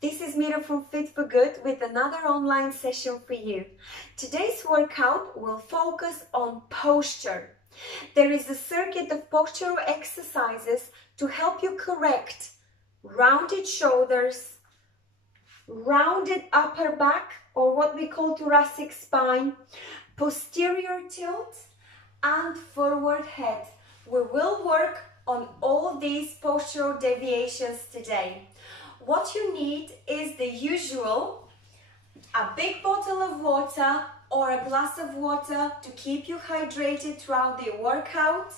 This is Mira from Fit for Good with another online session for you. Today's workout will focus on posture. There is a circuit of postural exercises to help you correct rounded shoulders, rounded upper back or what we call thoracic spine, posterior tilt and forward head. We will work on all these postural deviations today. What you need is the usual, a big bottle of water or a glass of water to keep you hydrated throughout the workout.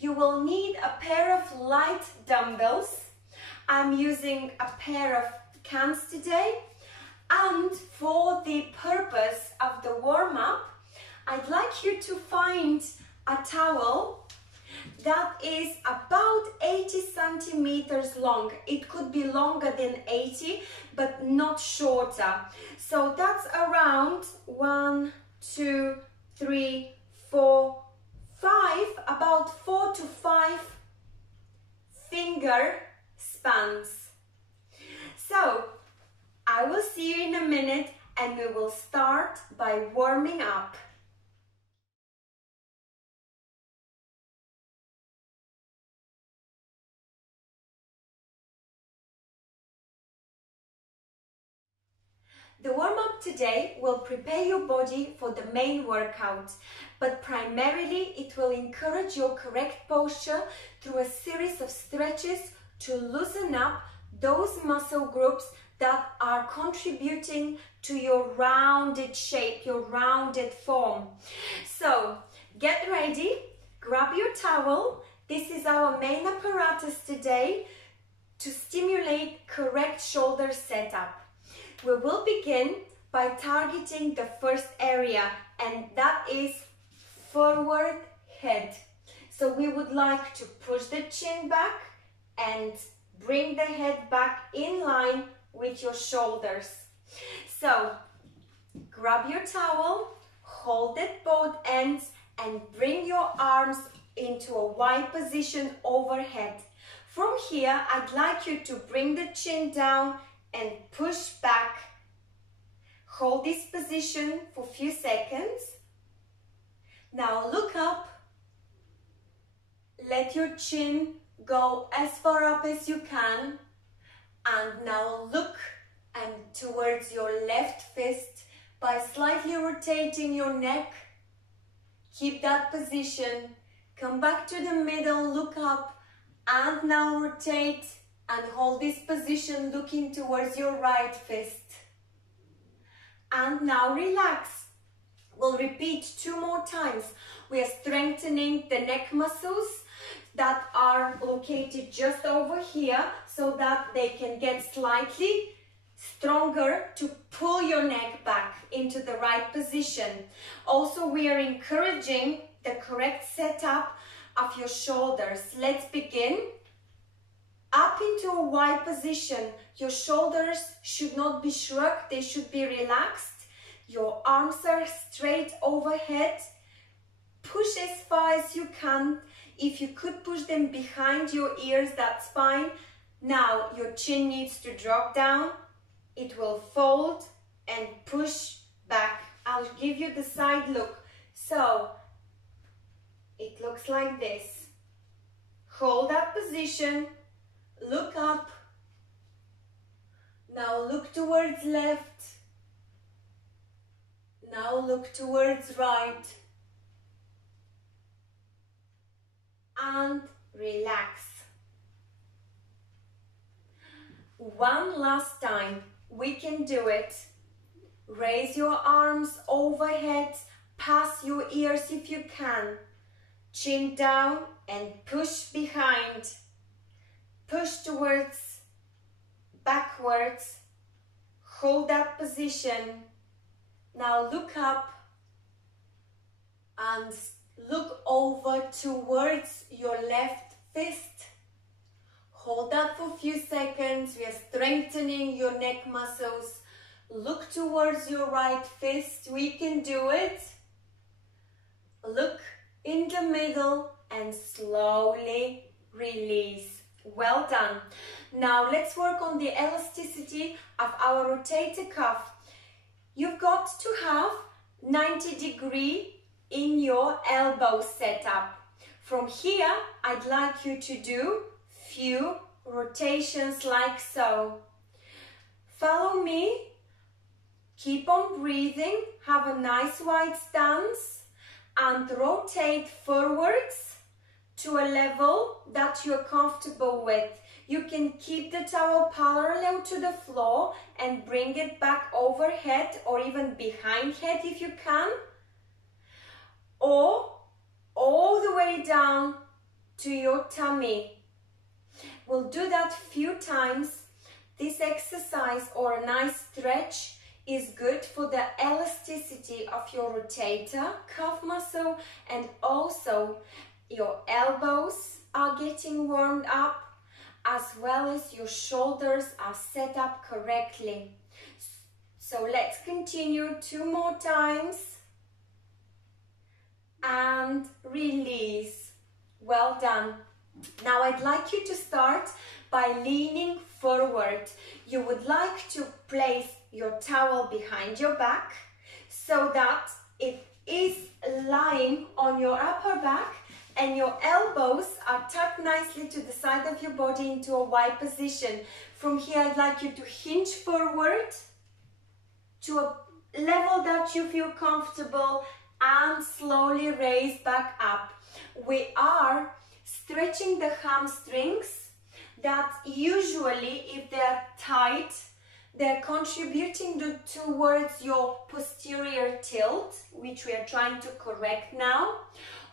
You will need a pair of light dumbbells. I'm using a pair of cans today. And for the purpose of the warm-up, I'd like you to find a towel that is about 80 centimeters long. It could be longer than 80, but not shorter. So that's around 1, 2, 3, 4, 5, about 4 to 5 finger spans. So I will see you in a minute and we will start by warming up. The warm-up today will prepare your body for the main workout, but primarily it will encourage your correct posture through a series of stretches to loosen up those muscle groups that are contributing to your rounded shape, your rounded form. So get ready, grab your towel. This is our main apparatus today to stimulate correct shoulder setup. We will begin by targeting the first area, and that is forward head. So we would like to push the chin back and bring the head back in line with your shoulders. So grab your towel, hold at both ends and bring your arms into a wide position overhead. From here, I'd like you to bring the chin down and push back. Hold this position for a few seconds. Now look up. Let your chin go as far up as you can. And now look and towards your left fist by slightly rotating your neck. Keep that position. Come back to the middle, look up, and now rotate and hold this position looking towards your right fist. And now relax. We'll repeat 2 more times. We are strengthening the neck muscles that are located just over here so that they can get slightly stronger to pull your neck back into the right position. Also, we are encouraging the correct setup of your shoulders. Let's begin. Up into a wide position. Your shoulders should not be shrugged, they should be relaxed. Your arms are straight overhead. Push as far as you can. If you could push them behind your ears, that's fine. Now your chin needs to drop down. It will fold and push back. I'll give you the side look. So it looks like this. Hold that position. Look up. Now look towards left. Now look towards right. And relax. One last time. We can do it. Raise your arms overhead. Pass your ears if you can. Chin down and push behind. Push towards, backwards, hold that position. Now look up and look over towards your left fist. Hold that for a few seconds. We are strengthening your neck muscles. Look towards your right fist. We can do it. Look in the middle and slowly release. Well done. Now let's work on the elasticity of our rotator cuff. You've got to have 90-degree in your elbow setup. From here, I'd like you to do few rotations like so. Follow me. Keep on breathing. Have a nice wide stance and rotate forwards to a level that you're comfortable with. You can keep the towel parallel to the floor and bring it back overhead or even behind head if you can, or all the way down to your tummy. We'll do that a few times. This exercise or a nice stretch is good for the elasticity of your rotator cuff muscle, and also your elbows are getting warmed up, as well as your shoulders are set up correctly. So let's continue 2 more times and release. Well done. Now I'd like you to start by leaning forward. You would like to place your towel behind your back so that it is lying on your upper back and your elbows are tucked nicely to the side of your body into a Y position. From here, I'd like you to hinge forward to a level that you feel comfortable and slowly raise back up. We are stretching the hamstrings that usually, if they're tight, they're contributing towards your posterior tilt, which we are trying to correct now.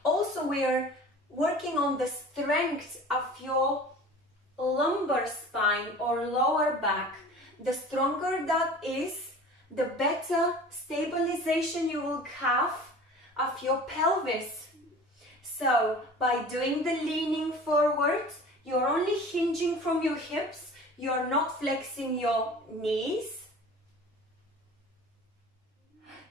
Also, we are working on the strength of your lumbar spine or lower back. The stronger that is, the better stabilization you will have of your pelvis. So, by doing the leaning forward, you're only hinging from your hips, you're not flexing your knees.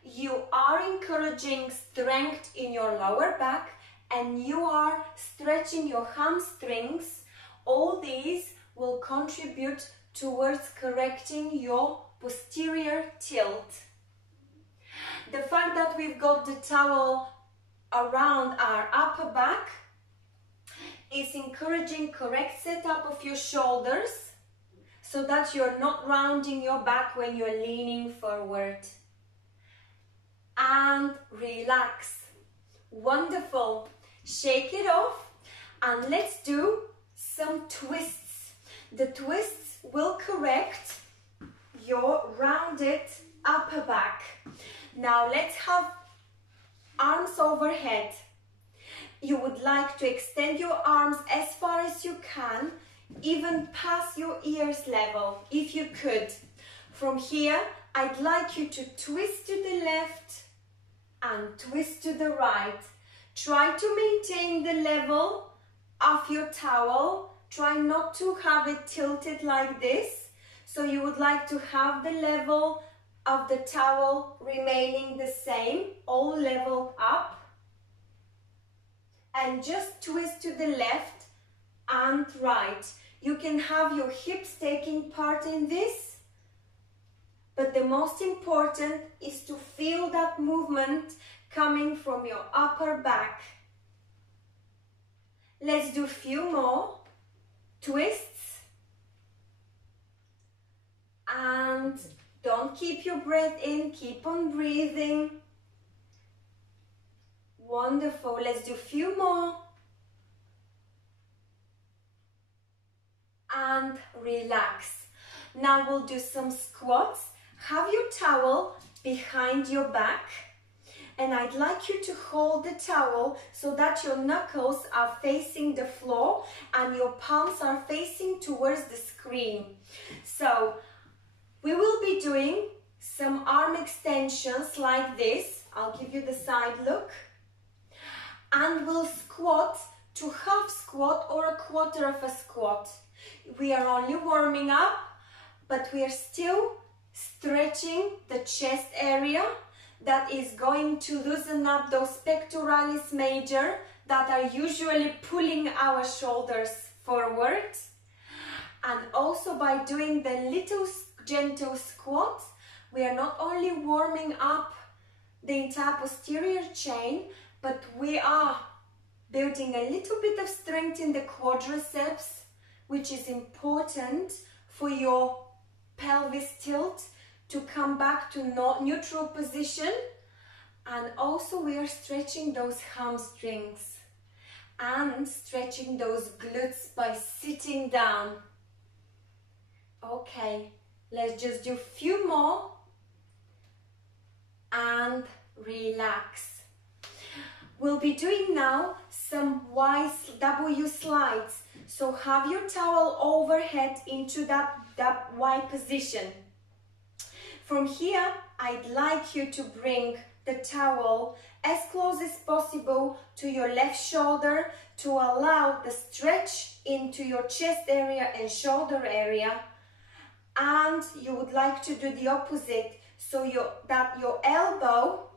You are encouraging strength in your lower back and you are stretching your hamstrings. All these will contribute towards correcting your posterior tilt. The fact that we've got the towel around our upper back is encouraging correct setup of your shoulders so that you're not rounding your back when you're leaning forward. And relax. Wonderful. Shake it off and let's do some twists. The twists will correct your rounded upper back. Now let's have arms overhead. You would like to extend your arms as far as you can, even past your ears level, if you could. From here, I'd like you to twist to the left and twist to the right. Try to maintain the level of your towel. Try not to have it tilted like this. So you would like to have the level of the towel remaining the same, all leveled up. And just twist to the left and right. You can have your hips taking part in this, but the most important is to feel that movement coming from your upper back. Let's do a few more twists. And don't keep your breath in, keep on breathing. Wonderful. Let's do a few more. And relax. Now we'll do some squats. Have your towel behind your back. And I'd like you to hold the towel so that your knuckles are facing the floor and your palms are facing towards the screen. So we will be doing some arm extensions like this. I'll give you the side look. And we'll squat to half squat or a quarter of a squat. We are only warming up, but we are still stretching the chest area. That is going to loosen up those pectoralis major that are usually pulling our shoulders forward. And also by doing the little gentle squats, we are not only warming up the entire posterior chain, but we are building a little bit of strength in the quadriceps, which is important for your pelvis tilt to come back to neutral position. And also we are stretching those hamstrings and stretching those glutes by sitting down. Okay, let's just do a few more and relax. We'll be doing now some W slides. So have your towel overhead into that Y position. From here, I'd like you to bring the towel as close as possible to your left shoulder to allow the stretch into your chest area and shoulder area. And you would like to do the opposite, so that your elbow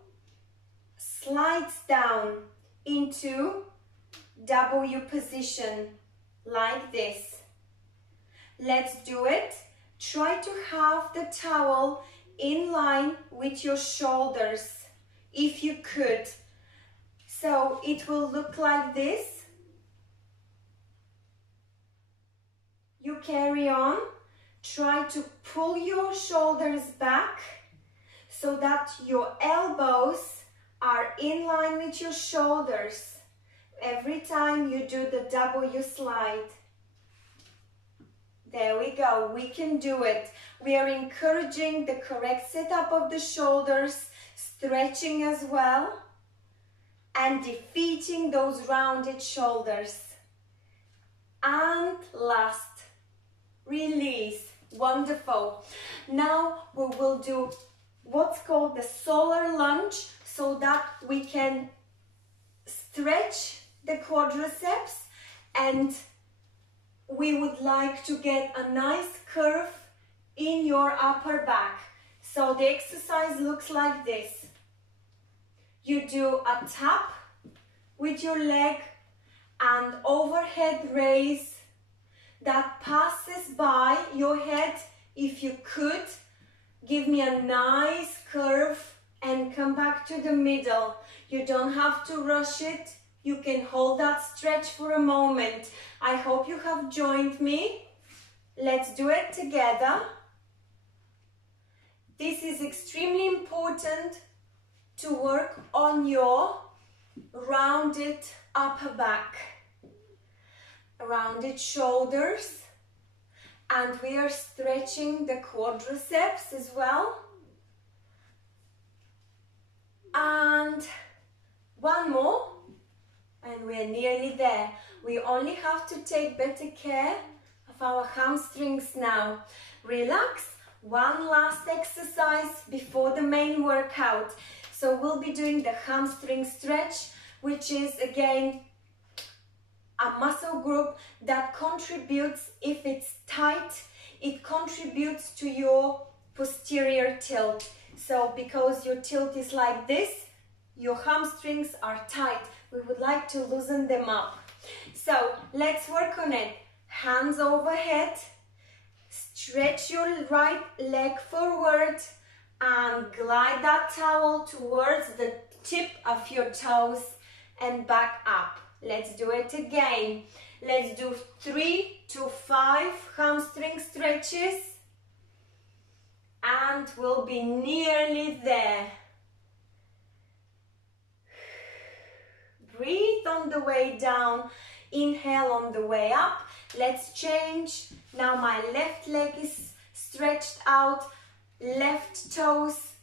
slides down into W position like this. Let's do it. Try to have the towel in line with your shoulders if you could. So it will look like this. You carry on. Try to pull your shoulders back so that your elbows are in line with your shoulders every time you do the W slide. There we go, we can do it. We are encouraging the correct setup of the shoulders, stretching as well, and defeating those rounded shoulders. And last, release. Wonderful. Now we will do what's called the solar lunge, so that we can stretch the quadriceps, and we would like to get a nice curve in your upper back. So the exercise looks like this. You do a tap with your leg and overhead raise that passes by your head. If you could, give me a nice curve and come back to the middle. You don't have to rush it. You can hold that stretch for a moment. I hope you have joined me. Let's do it together. This is extremely important to work on your rounded upper back, rounded shoulders, and we are stretching the quadriceps as well. And one more, and we're nearly there. We only have to take better care of our hamstrings now. Relax. One last exercise before the main workout. So we'll be doing the hamstring stretch, which is again a muscle group that contributes, if it's tight, it contributes to your posterior tilt. So because your tilt is like this, your hamstrings are tight. We would like to loosen them up. So let's work on it. Hands overhead. Stretch your right leg forward and glide that towel towards the tip of your toes and back up. Let's do it again. Let's do 3 to 5 hamstring stretches and we'll be nearly there. Breathe on the way down, inhale on the way up. Let's change. Now my left leg is stretched out, left toes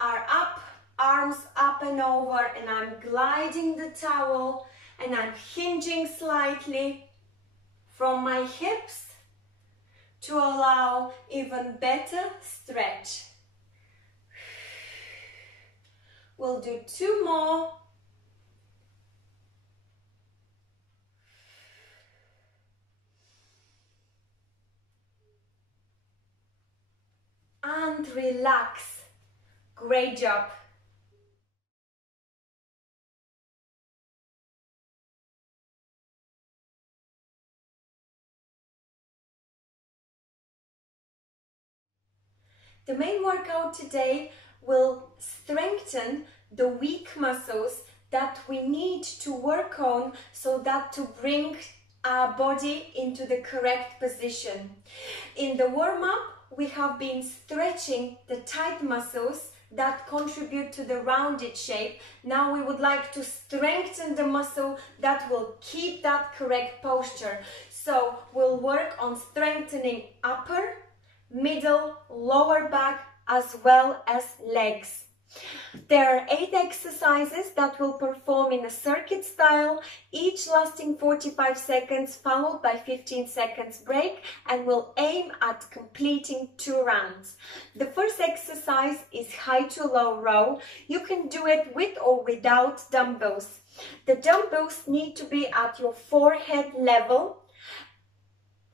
are up, arms up and over, and I'm gliding the towel and I'm hinging slightly from my hips to allow even better stretch. We'll do 2 more. And relax. Great job. The main workout today will strengthen the weak muscles that we need to work on so that to bring our body into the correct position. In the warm-up, we have been stretching the tight muscles that contribute to the rounded shape. Now we would like to strengthen the muscle that will keep that correct posture. So we'll work on strengthening upper, middle, lower back, as well as legs. There are 8 exercises that we'll perform in a circuit style, each lasting 45 seconds followed by 15 seconds break, and we'll aim at completing 2 rounds. The first exercise is high to low row. You can do it with or without dumbbells. The dumbbells need to be at your forehead level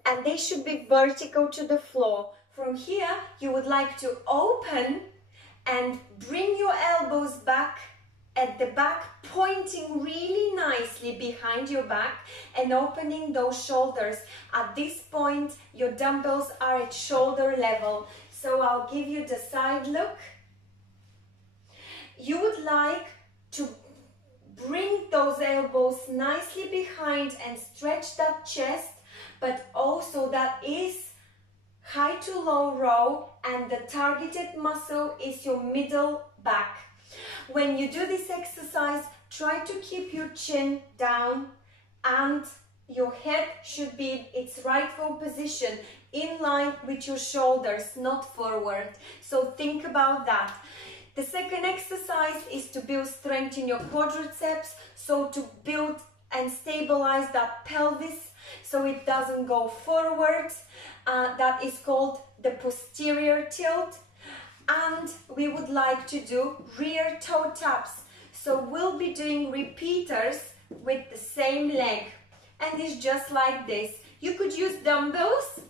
and they should be vertical to the floor. From here, you would like to open and bring your elbows back at the back, pointing really nicely behind your back and opening those shoulders. At this point, your dumbbells are at shoulder level. So I'll give you the side look. You would like to bring those elbows nicely behind and stretch that chest, but also that is high to low row, and the targeted muscle is your middle back. When you do this exercise, try to keep your chin down and your head should be in its rightful position, in line with your shoulders, not forward. So think about that. The second exercise is to build strength in your quadriceps, so to build and stabilize that pelvis so it doesn't go forward. That is called the posterior tilt. And we would like to do rear toe taps. So we'll be doing repeaters with the same leg. And it's just like this. You could use dumbbells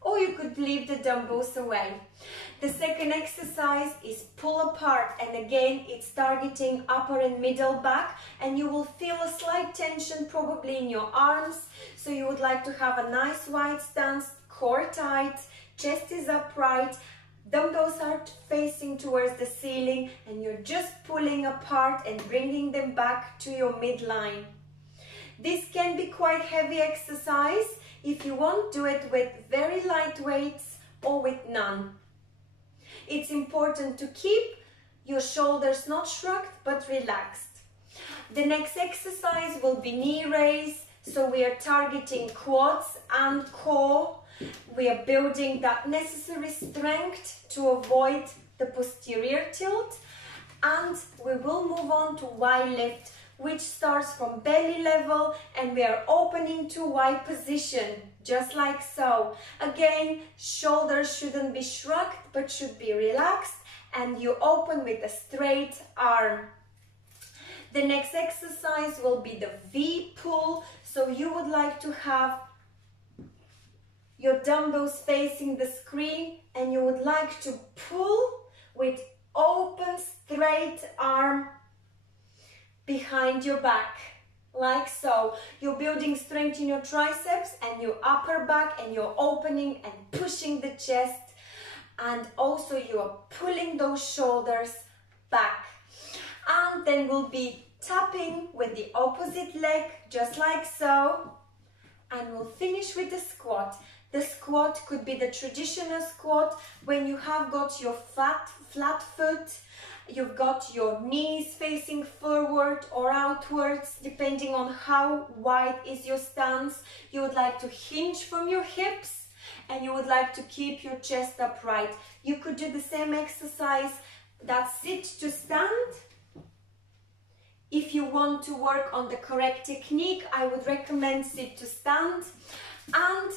or you could leave the dumbbells away. The second exercise is pull apart, and again it's targeting upper and middle back, and you will feel a slight tension probably in your arms. So you would like to have a nice wide stance, core tight, chest is upright, dumbbells are facing towards the ceiling, and you're just pulling apart and bringing them back to your midline. This can be quite heavy exercise. If you won't, do it with very light weights or with none. It's important to keep your shoulders not shrugged but relaxed. The next exercise will be knee raise. So we are targeting quads and core. We are building that necessary strength to avoid the posterior tilt. And we will move on to Y lift, which starts from belly level, and we are opening to Y position, just like so. Again, shoulders shouldn't be shrugged, but should be relaxed, and you open with a straight arm. The next exercise will be the V pull. So you would like to have your dumbbells facing the screen, and you would like to pull with open, straight arm behind your back, like so. You're building strength in your triceps and your upper back, and you're opening and pushing the chest, and also you are pulling those shoulders back. And then we'll be tapping with the opposite leg, just like so, and we'll finish with the squat. The squat could be the traditional squat when you have got your flat foot. You've got your knees facing forward or outwards, depending on how wide is your stance. You would like to hinge from your hips and you would like to keep your chest upright. You could do the same exercise, that sit to stand. If you want to work on the correct technique, I would recommend sit to stand. And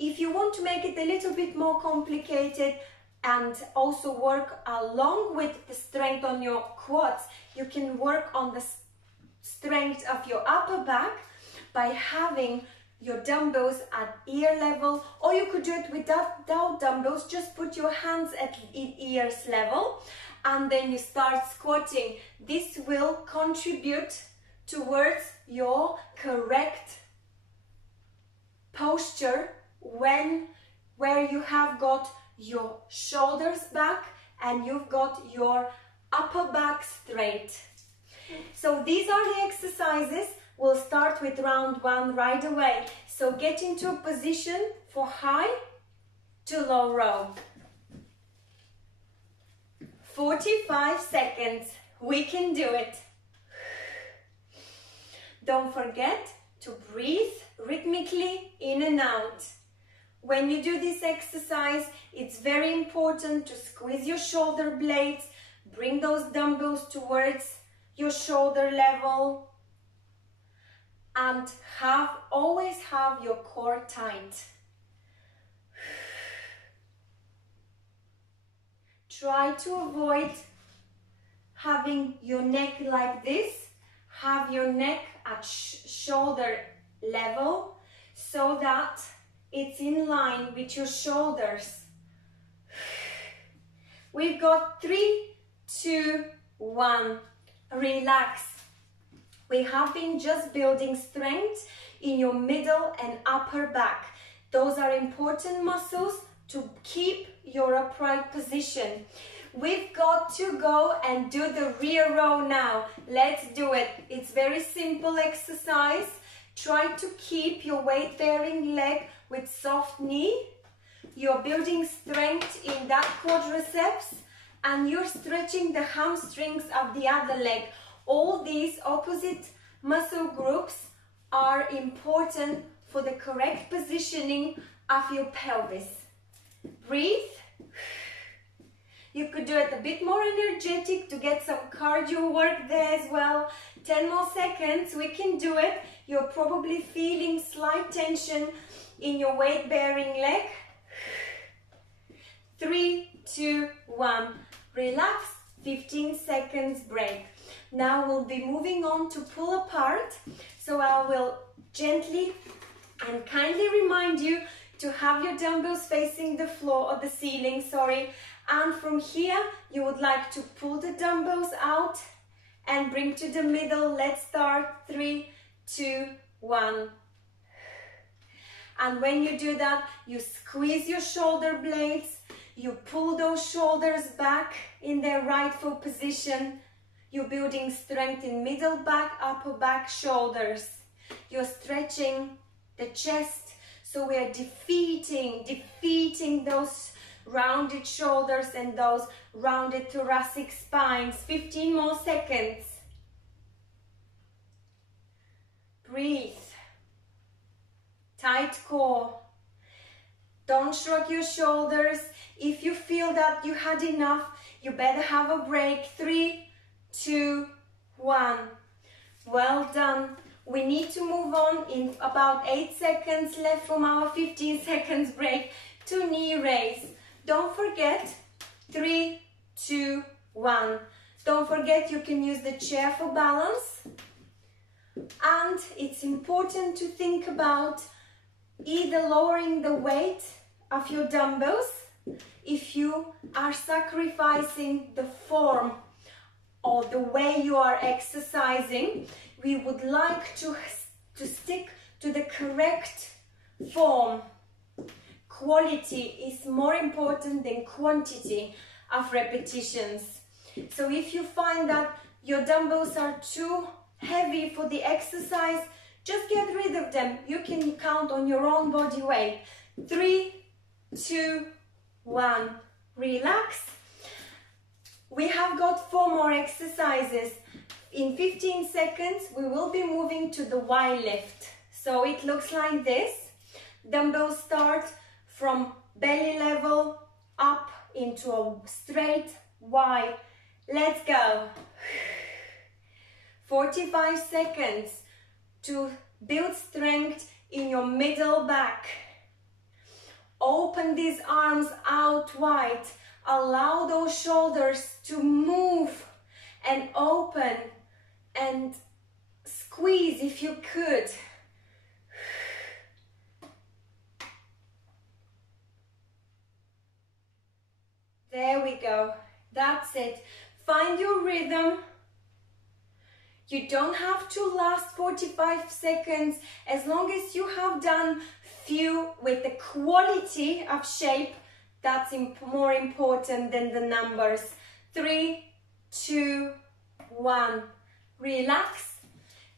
if you want to make it a little bit more complicated, and also work along with the strength on your quads, you can work on the strength of your upper back by having your dumbbells at ear level, or you could do it without dumbbells. Just put your hands at ears level and then you start squatting. This will contribute towards your correct posture where you have got your shoulders back and you've got your upper back straight. So these are the exercises. We'll start with round 1 right away. So get into a position for high to low row. 45 seconds. We can do it. Don't forget to breathe rhythmically in and out. When you do this exercise, it's very important to squeeze your shoulder blades, bring those dumbbells towards your shoulder level, and always have your core tight. Try to avoid having your neck like this. Have your neck at shoulder level so that it's in line with your shoulders. We've got 3, 2, 1. Relax. We have been just building strength in your middle and upper back. Those are important muscles to keep your upright position. We've got to go and do the rear row now. Let's do it. It's very simple exercise. Try to keep your weight-bearing leg with soft knee. You're building strength in that quadriceps and you're stretching the hamstrings of the other leg. All these opposite muscle groups are important for the correct positioning of your pelvis. Breathe. You could do it a bit more energetic to get some cardio work there as well. 10 more seconds, we can do it. You're probably feeling slight tension in your weight-bearing leg. 3, 2, 1. Relax, 15 seconds break. Now we'll be moving on to pull apart. So I will gently and kindly remind you to have your dumbbells facing the floor or the ceiling, and from here you would like to pull the dumbbells out and bring to the middle. Let's start. 3, 2, 1. And when you do that, you squeeze your shoulder blades, you pull those shoulders back in their rightful position. You're building strength in middle back, upper back, shoulders. You're stretching the chest, so we are defeating those rounded shoulders and those rounded thoracic spines. 15 more seconds. Breathe. Tight core. Don't shrug your shoulders. If you feel that you had enough, you better have a break. 3, 2, 1. Well done. We need to move on in about 8 seconds left from our 15 seconds break to knee raise. Don't forget. 3, 2, 1. Don't forget you can use the chair for balance. And it's important to think about either lowering the weight of your dumbbells if you are sacrificing the form or the way you are exercising. We would like to stick to the correct form. Quality is more important than quantity of repetitions. So if you find that your dumbbells are too heavy for the exercise, just get rid of them. You can count on your own body weight. 3, 2, 1. Relax. We have got 4 more exercises. In 15 seconds, we will be moving to the Y lift. So it looks like this. Dumbbells start from belly level up into a straight Y. Let's go. 45 seconds to build strength in your middle back. Open these arms out wide. Allow those shoulders to move and open and squeeze if you could. There we go. That's it. Find your rhythm. You don't have to last 45 seconds as long as you have done few with the quality of shape. That's more important than the numbers. 3, 2, 1. Relax.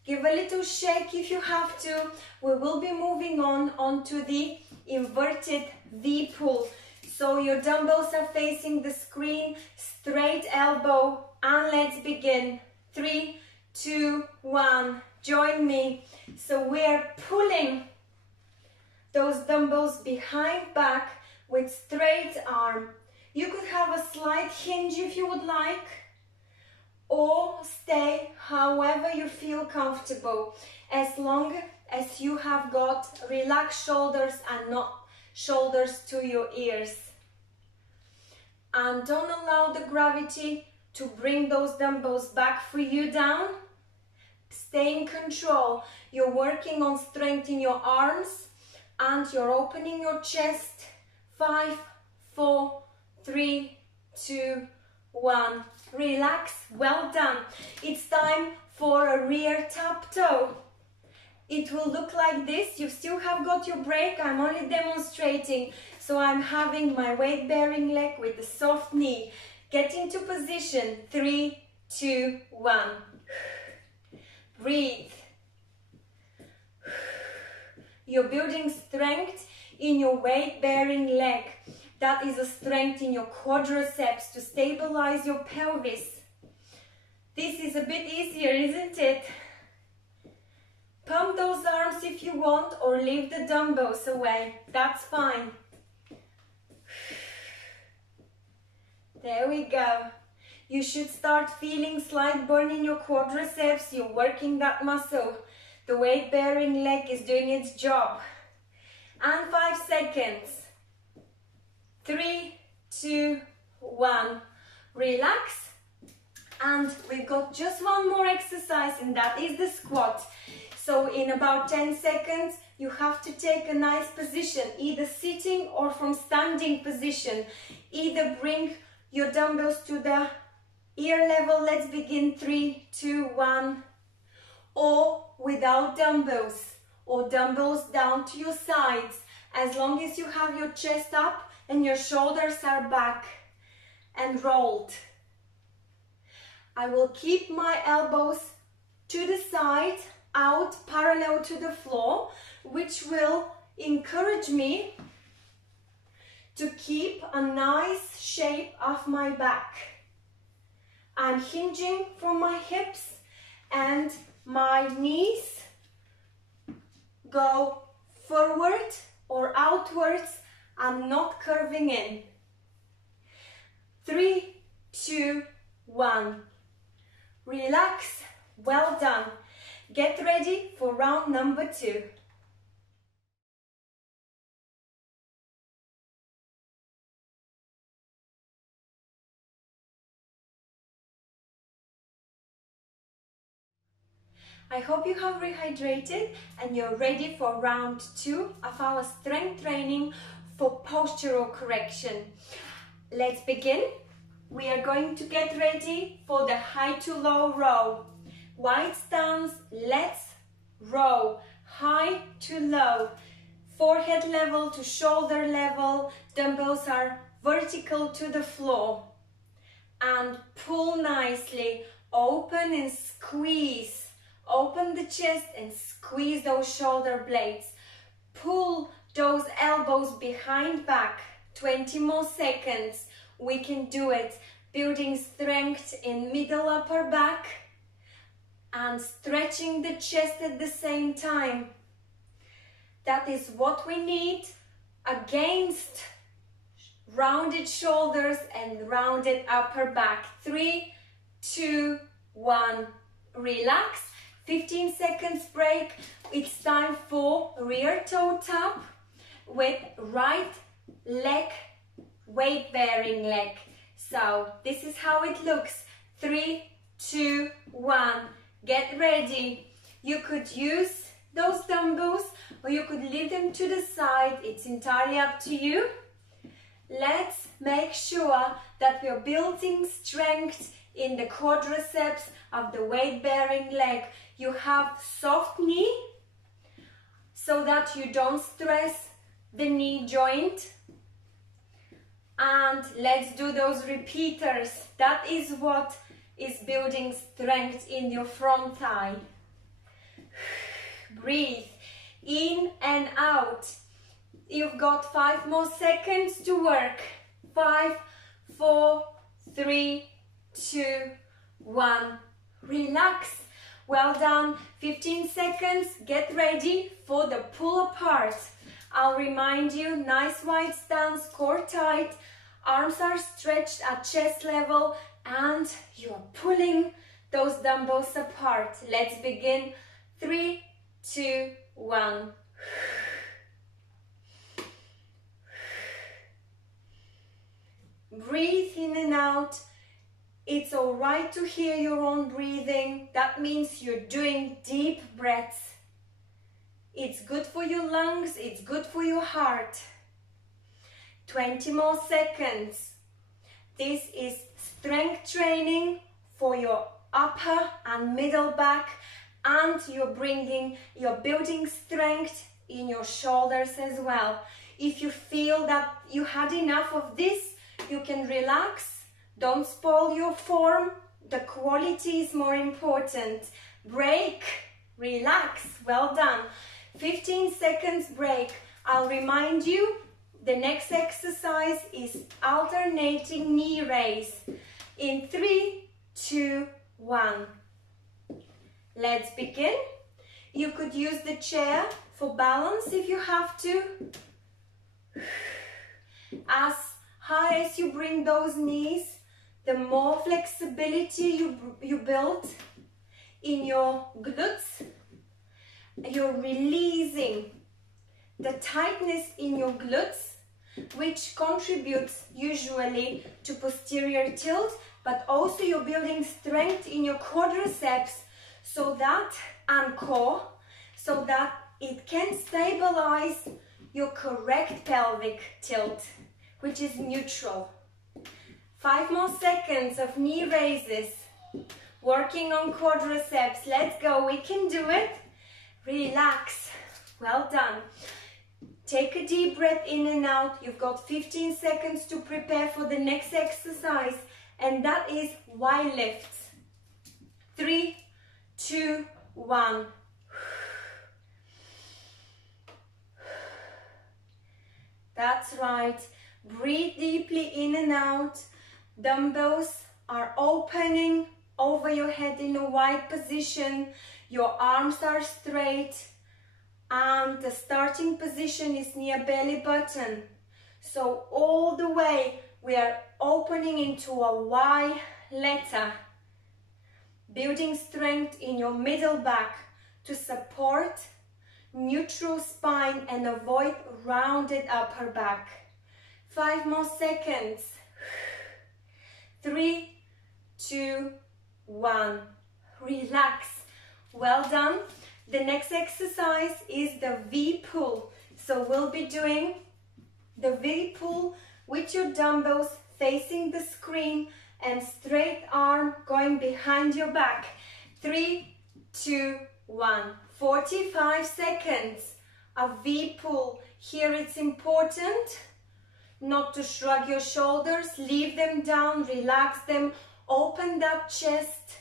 Give a little shake if you have to. We will be moving on onto the inverted V pull. So your dumbbells are facing the screen, straight elbow, and let's begin. 3, 2, 1. Join me. So we're pulling those dumbbells behind back with straight arm. You could have a slight hinge if you would like, or stay however you feel comfortable, as long as you have got relaxed shoulders and not shoulders to your ears. And don't allow the gravity to bring those dumbbells back for you down. Stay in control. You're working on strengthening your arms and you're opening your chest. 5, 4, 3, 2, 1. Relax. Well done. It's time for a rear tap toe. It will look like this. You still have got your break. I'm only demonstrating. So I'm having my weight-bearing leg with the soft knee. Get into position. 3, 2, 1. Breathe. You're building strength in your weight-bearing leg. That is a strength in your quadriceps to stabilize your pelvis. This is a bit easier, isn't it? Pump those arms if you want, or leave the dumbbells away. That's fine. There we go. You should start feeling slight burn in your quadriceps. You're working that muscle. The weight-bearing leg is doing its job. And 5 seconds. 3, 2, 1. Relax. And we've got just one more exercise, and that is the squat. So in about 10 seconds, you have to take a nice position, either sitting or from standing position. Either bring your dumbbells to the ear level. Let's begin. 3, 2, 1. Or without dumbbells, or dumbbells down to your sides, as long as you have your chest up and your shoulders are back and rolled. I will keep my elbows to the side, out parallel to the floor, which will encourage me to keep a nice shape of my back. I'm hinging from my hips and my knees go forward or outwards. I'm not curving in. 3, 2, 1. Relax. Well done. Get ready for round number 2. I hope you have rehydrated and you're ready for round 2 of our strength training for postural correction. Let's begin. We are going to get ready for the high to low row. Wide stance, let's row. High to low. Forehead level to shoulder level. Dumbbells are vertical to the floor. And pull nicely. Open and squeeze. Open the chest and squeeze those shoulder blades. Pull those elbows behind back. 20 more seconds. We can do it. Building strength in middle upper back and stretching the chest at the same time. That is what we need against rounded shoulders and rounded upper back. 3, 2, 1. Relax. 15 seconds break. It's time for rear toe tap with right leg, weight bearing leg. So this is how it looks. 3, 2, 1. Get ready. You could use those dumbbells or you could leave them to the side. It's entirely up to you. Let's make sure that we're building strength in the quadriceps of the weight-bearing leg. You have soft knee so that you don't stress the knee joint. And let's do those repeaters. That is what is building strength in your front thigh. Breathe in and out. You've got 5 more seconds to work. 5, 4, 3, 2, 1. Relax. Well done. 15 seconds. Get ready for the pull apart. I'll remind you, nice wide stance, core tight, arms are stretched at chest level, and you're pulling those dumbbells apart. Let's begin. 3, 2, 1. Breathe in and out. It's all right to hear your own breathing. That means you're doing deep breaths. It's good for your lungs, it's good for your heart. 20 more seconds. This is strength training for your upper and middle back, and you're building strength in your shoulders as well. If you feel that you had enough of this, you can relax. Don't spoil your form. The quality is more important. Break, relax, well done. 15 seconds break. I'll remind you, the next exercise is alternating knee raise. In 3, 2, 1. Let's begin. You could use the chair for balance if you have to. As high as you bring those knees, the more flexibility you build in your glutes. You're releasing the tightness in your glutes, which contributes usually to posterior tilt, but also you're building strength in your quadriceps and core, so that it can stabilize your correct pelvic tilt, which is neutral. 5 more seconds of knee raises, working on quadriceps. Let's go, we can do it. Relax, well done. Take a deep breath in and out. You've got 15 seconds to prepare for the next exercise, and that is Y lifts. 3, 2, 1. That's right. Breathe deeply in and out. Dumbbells are opening over your head in a wide position. Your arms are straight, and the starting position is near belly button. So all the way we are opening into a Y letter, building strength in your middle back to support neutral spine and avoid rounded upper back. 5 more seconds. 3, 2, 1. Relax. Well done. The next exercise is the V pull. So we'll be doing the V pull with your dumbbells facing the screen and straight arm going behind your back. 3, 2, 1. 45 seconds. A V pull. Here it's important not to shrug your shoulders. Leave them down, relax them, open that chest,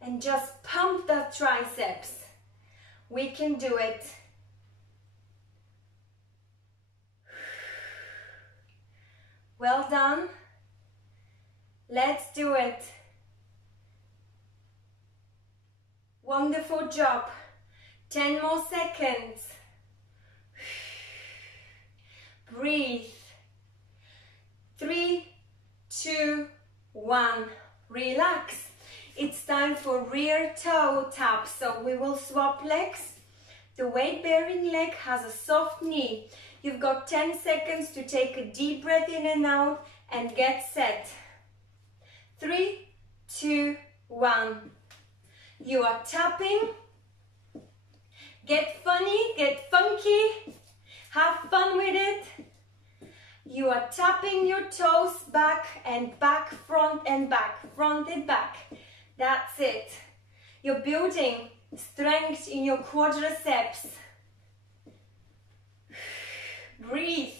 and just pump the triceps. We can do it. Well done. Let's do it. Wonderful job. 10 more seconds. Breathe. 3, 2, 1. Relax. It's time for rear toe tap. So we will swap legs. The weight-bearing leg has a soft knee. You've got 10 seconds to take a deep breath in and out and get set. 3, 2, 1. You are tapping. Get funny, get funky. Have fun with it. You are tapping your toes back and back, front and back, front and back. That's it. You're building strength in your quadriceps. Breathe.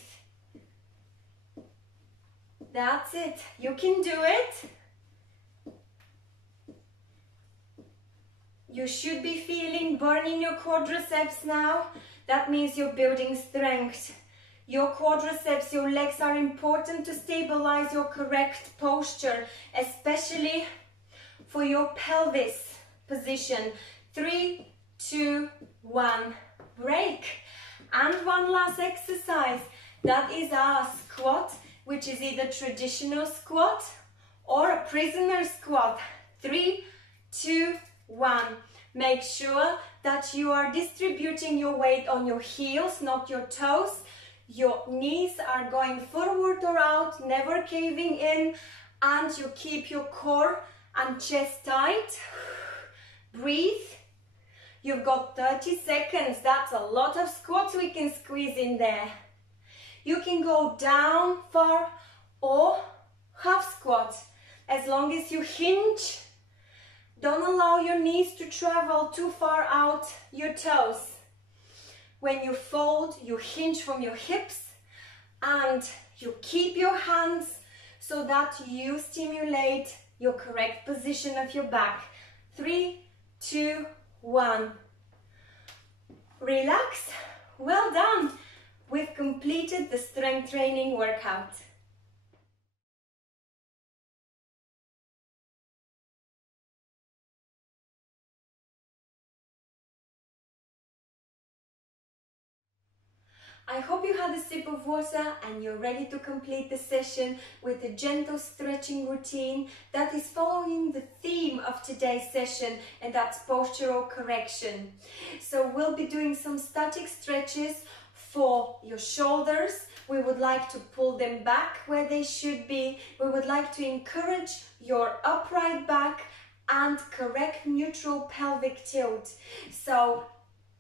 That's it. You can do it. You should be feeling burn in your quadriceps now. That means you're building strength. Your quadriceps, your legs are important to stabilize your correct posture, especially for your pelvis position. 3, 2, 1, break. And one last exercise. That is our squat, which is either traditional squat or a prisoner squat. 3, 2, 1. Make sure that you are distributing your weight on your heels, not your toes. Your knees are going forward or out, never caving in, and you keep your core and chest tight. Breathe. You've got 30 seconds. That's a lot of squats we can squeeze in there. You can go down far or half squat. As long as you hinge, don't allow your knees to travel too far out your toes. When you fold, you hinge from your hips and you keep your hands so that you stimulate your correct position of your back. 3, 2, 1. Relax. Well done. We've completed the strength training workout. I hope you had a sip of water and you're ready to complete the session with a gentle stretching routine that is following the theme of today's session, and that's postural correction. So we'll be doing some static stretches for your shoulders. We would like to pull them back where they should be. We would like to encourage your upright back and correct neutral pelvic tilt. So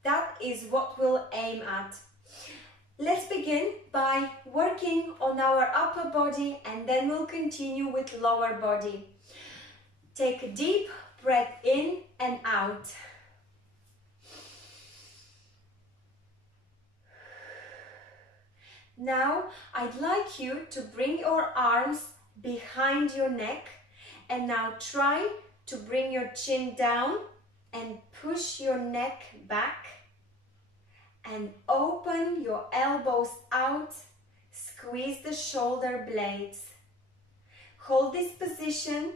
that is what we'll aim at. Let's begin by working on our upper body and then we'll continue with lower body. Take a deep breath in and out. Now I'd like you to bring your arms behind your neck and now try to bring your chin down and push your neck back. And open your elbows out, squeeze the shoulder blades. Hold this position,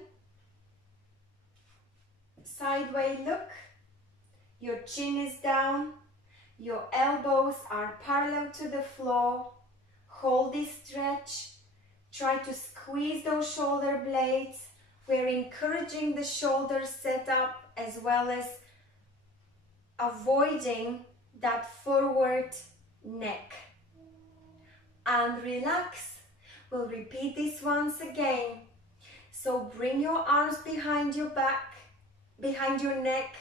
sideways look, your chin is down, your elbows are parallel to the floor. Hold this stretch, try to squeeze those shoulder blades. We're encouraging the shoulders set up as well as avoiding that forward neck. And relax. We'll repeat this once again. So bring your arms behind your back, behind your neck,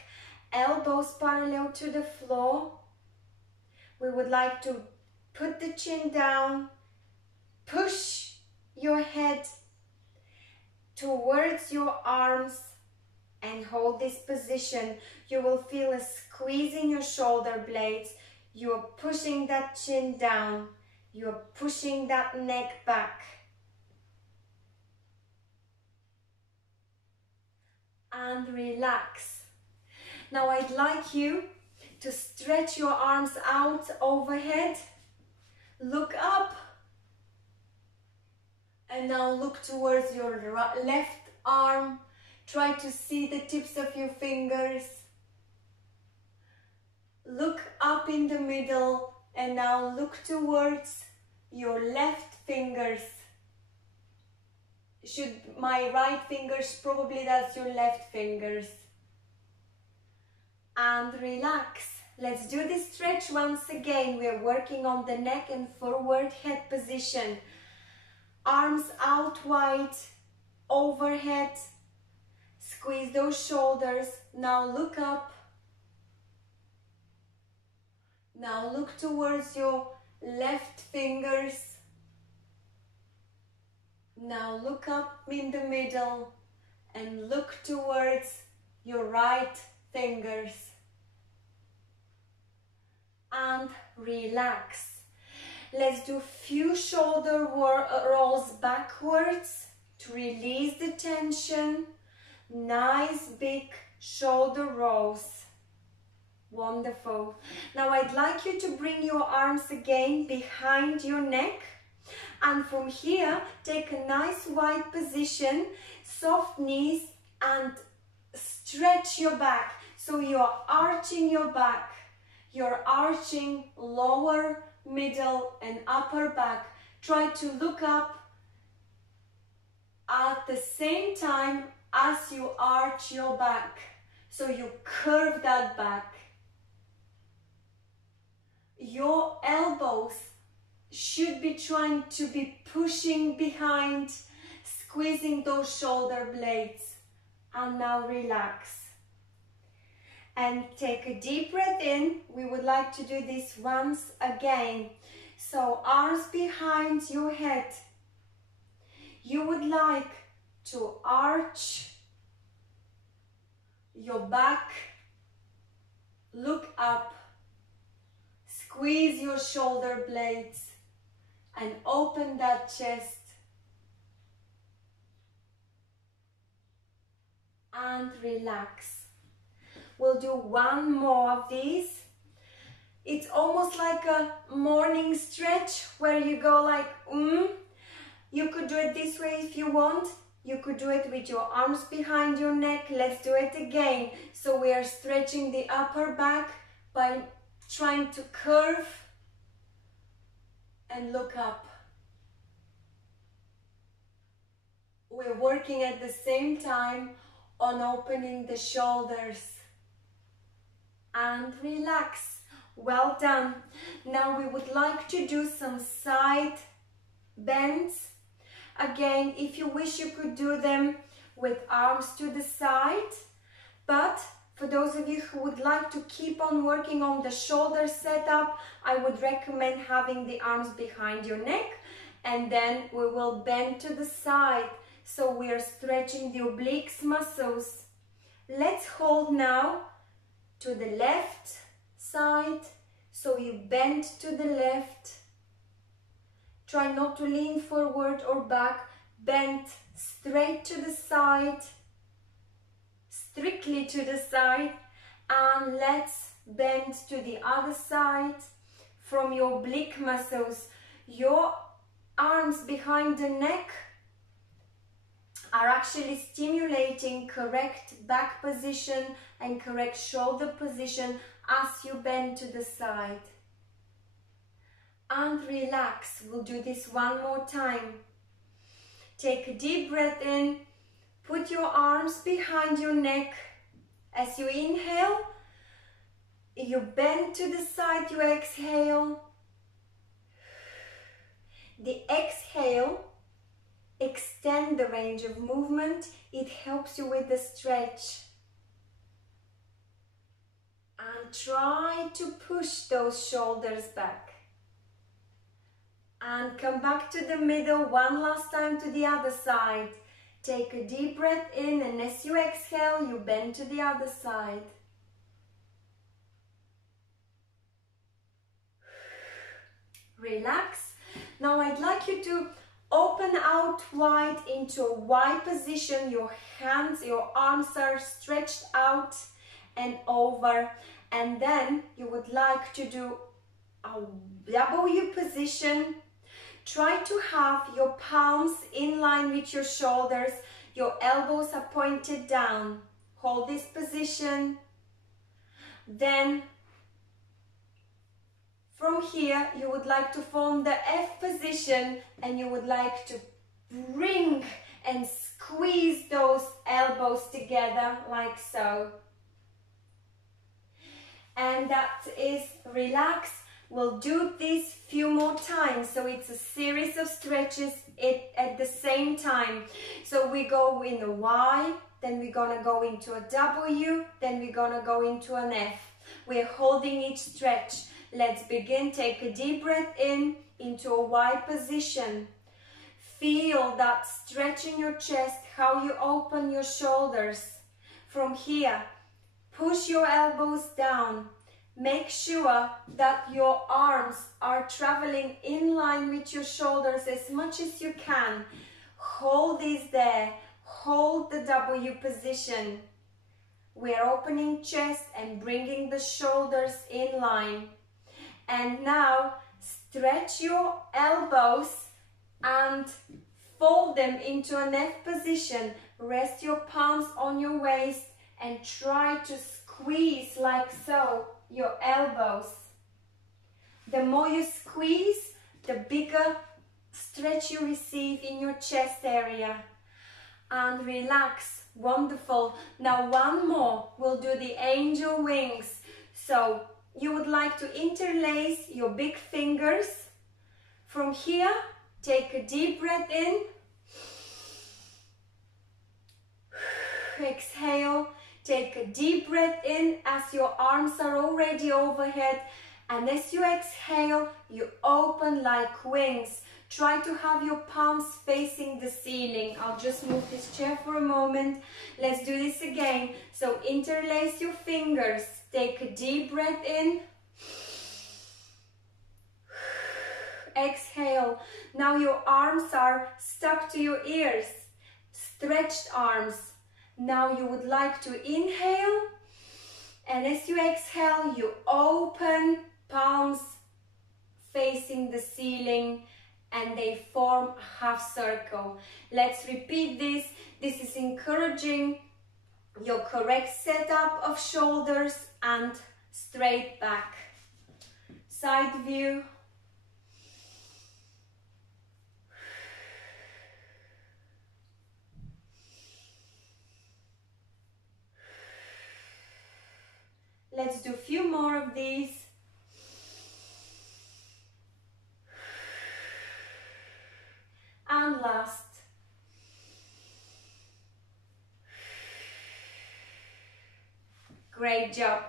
elbows parallel to the floor. We would like to put the chin down, push your head towards your arms and hold this position. You will feel a squeeze in your shoulder blades. You are pushing that chin down. You are pushing that neck back. And relax. Now I'd like you to stretch your arms out overhead. Look up. And now look towards your left arm. Try to see the tips of your fingers. Look up in the middle and now look towards your left fingers. My right fingers, probably that's your left fingers. And relax. Let's do this stretch once again. We're working on the neck and forward head position. Arms out wide, overhead. Squeeze those shoulders. Now look up. Now look towards your left fingers. Now look up in the middle and look towards your right fingers. And relax. Let's do few shoulder rolls backwards to release the tension. Nice big shoulder rolls. Wonderful. Now I'd like you to bring your arms again behind your neck, and from here take a nice wide position, soft knees, and stretch your back. So you're arching your back. You're arching lower, middle and upper back. Try to look up at the same time as you arch your back. So you curve that back. Your elbows should be trying to be pushing behind, squeezing those shoulder blades. And now relax. And take a deep breath in. We would like to do this once again. So arms behind your head. You would like to arch your back, look up, squeeze your shoulder blades and open that chest. And relax. We'll do one more of these. It's almost like a morning stretch where you go like, You could do it this way if you want. You could do it with your arms behind your neck. Let's do it again. So we are stretching the upper back by trying to curve and look up. We're working at the same time on opening the shoulders. And relax. Well done. Now we would like to do some side bends. Again, if you wish, you could do them with arms to the side. But for those of you who would like to keep on working on the shoulder setup, I would recommend having the arms behind your neck. And then we will bend to the side. So we are stretching the obliques muscles. Let's hold now to the left side. So you bend to the left. Try not to lean forward or back. Bend straight to the side. Strictly to the side. And let's bend to the other side. From your oblique muscles, your arms behind the neck are actually stimulating correct back position and correct shoulder position as you bend to the side. And relax. We'll do this one more time. Take a deep breath in. Put your arms behind your neck. As you inhale, you bend to the side, you exhale. The exhale extend the range of movement. It helps you with the stretch. And try to push those shoulders back. And come back to the middle one last time to the other side. Take a deep breath in, and as you exhale, you bend to the other side. Relax. Now I'd like you to open out wide into a wide position. Your hands, your arms are stretched out and over. And then you would like to do a W position. Try to have your palms in line with your shoulders. Your elbows are pointed down. Hold this position. Then from here, you would like to form the F position, and you would like to bring and squeeze those elbows together like so. And that is relax. We'll do this few more times. So it's a series of stretches at the same time. So we go in a Y, then we're gonna go into a W, then we're gonna go into an F. We're holding each stretch. Let's begin. Take a deep breath in into a Y position. Feel that stretch in your chest, how you open your shoulders. From here, push your elbows down. make sure that your arms are traveling in line with your shoulders as much as you can. Hold these there, hold the W position. We are opening chest and bringing the shoulders in line. And now stretch your elbows and fold them into an F position. Rest your palms on your waist and try to squeeze like so your elbows. The more you squeeze, the bigger stretch you receive in your chest area. And relax. Wonderful. Now one more. We'll do the angel wings. So you would like to interlace your big fingers. From here, take a deep breath in. Exhale. Take a deep breath in as your arms are already overhead. And as you exhale, you open like wings. Try to have your palms facing the ceiling. I'll just move this chair for a moment. Let's do this again. So interlace your fingers. Take a deep breath in. Exhale. Now your arms are stuck to your ears. Stretched arms. Now you would like to inhale. And as you exhale, you open, palms facing the ceiling. And they form a half circle. Let's repeat this. This is encouraging your correct setup of shoulders and straight back. Side view. Let's do a few more of these. And last. Great job.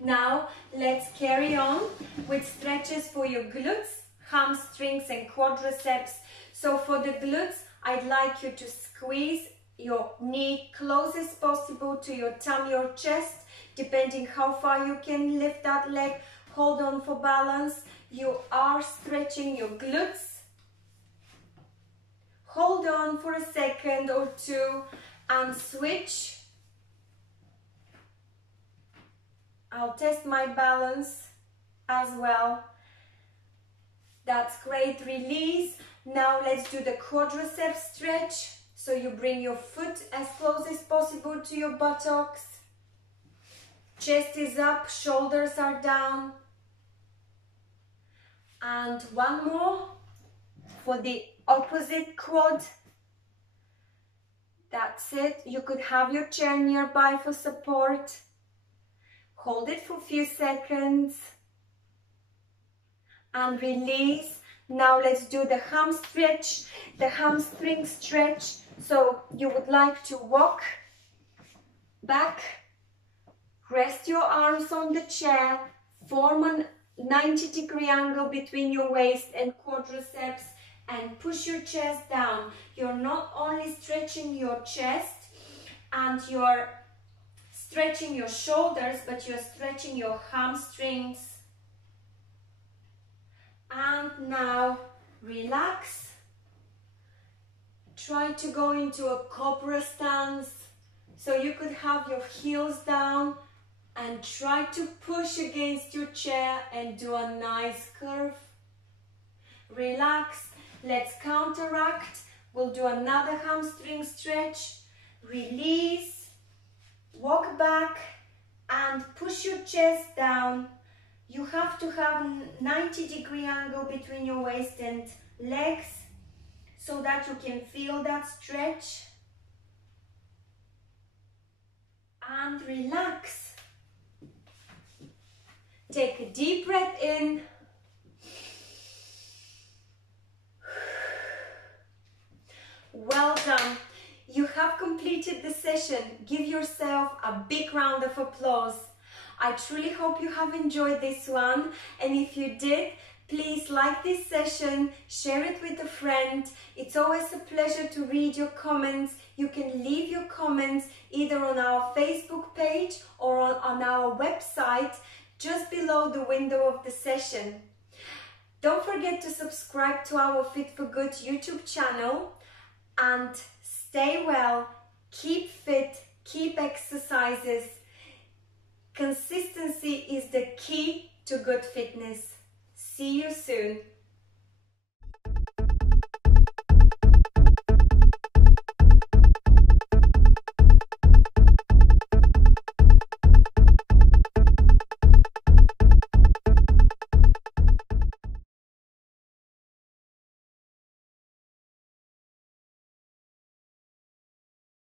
Now let's carry on with stretches for your glutes, hamstrings and quadriceps. So for the glutes, I'd like you to squeeze your knee close as possible to your tummy or chest, depending how far you can lift that leg. Hold on for balance. You are stretching your glutes. Hold on for a second or two and switch. I'll test my balance as well. That's great. Release. Now let's do the quadriceps stretch. So you bring your foot as close as possible to your buttocks. Chest is up, shoulders are down. And one more for the opposite quad. That's it. You could have your chair nearby for support. Hold it for a few seconds. And release. Now let's do the hamstring stretch. So you would like to walk back, rest your arms on the chair, form a 90-degree angle between your waist and quadriceps, and push your chest down. You're not only stretching your chest and you're stretching your shoulders, but you're stretching your hamstrings. And now relax. Try to go into a cobra stance. So you could have your heels down and try to push against your chair and do a nice curve. Relax. Let's counteract. We'll do another hamstring stretch. Release. Walk back and push your chest down. You have to have a 90-degree angle between your waist and legs so that you can feel that stretch. And relax. Take a deep breath in. Well done. You have completed the session. Give yourself a big round of applause. I truly hope you have enjoyed this one, and if you did, please like this session, share it with a friend. It's always a pleasure to read your comments. You can leave your comments either on our Facebook page or on our website. just below the window of the session. Don't forget to subscribe to our Fit for Good YouTube channel and stay well, keep fit, keep exercises. Consistency is the key to good fitness. See you soon.